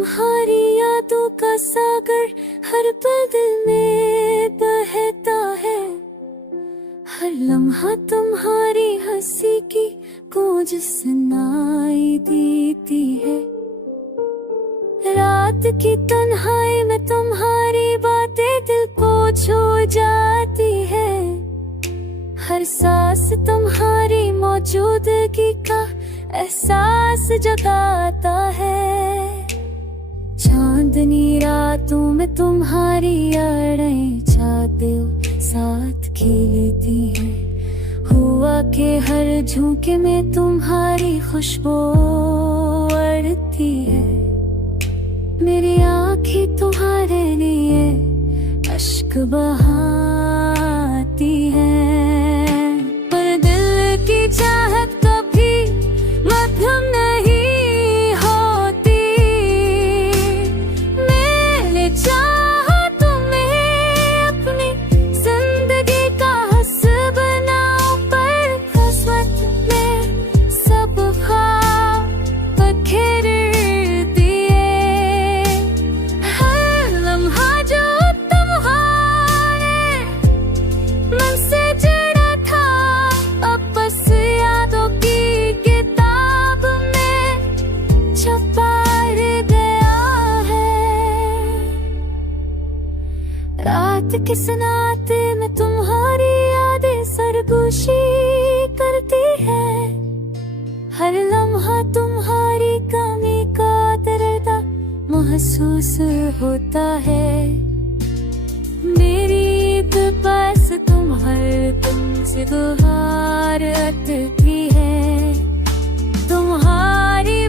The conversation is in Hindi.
तुम्हारी यादों का सागर हर पल दिल में बहता है। हर लम्हा तुम्हारी हंसी की गूंज सुनाई देती है। रात की तन्हाई में तुम्हारी बातें दिल को छू जाती है। हर सांस तुम्हारी मौजूदगी का एहसास जगाता है। चांदनी रातों में तुम्हारी यादें चाहते साथ खेलती है। हुआ के हर झोंके में तुम्हारी खुशबू उड़ती है। मेरी आँखें तुम्हारे लिए अश्क बहाती हैं, पर दिल की चाहत कभी मध्यम नहीं होती। मैंने चाहा तुम्हें अपनी जिंदगी का हंस बनाऊं, पर किस्मत में सब ख्वाब बखेर दिए। हर लम्हा जो तुम्हारे मन से जुड़ा था, अब बस यादों की किताब में छपा गया है। रात की सन्नाटे में तुम्हारी यादें सरगोशी करती है। हर लम्हा तुम्हारी कमी का दर्द महसूस होता है। मेरी पास तुम हर तुम से गुहार अटकी है। तुम्हारी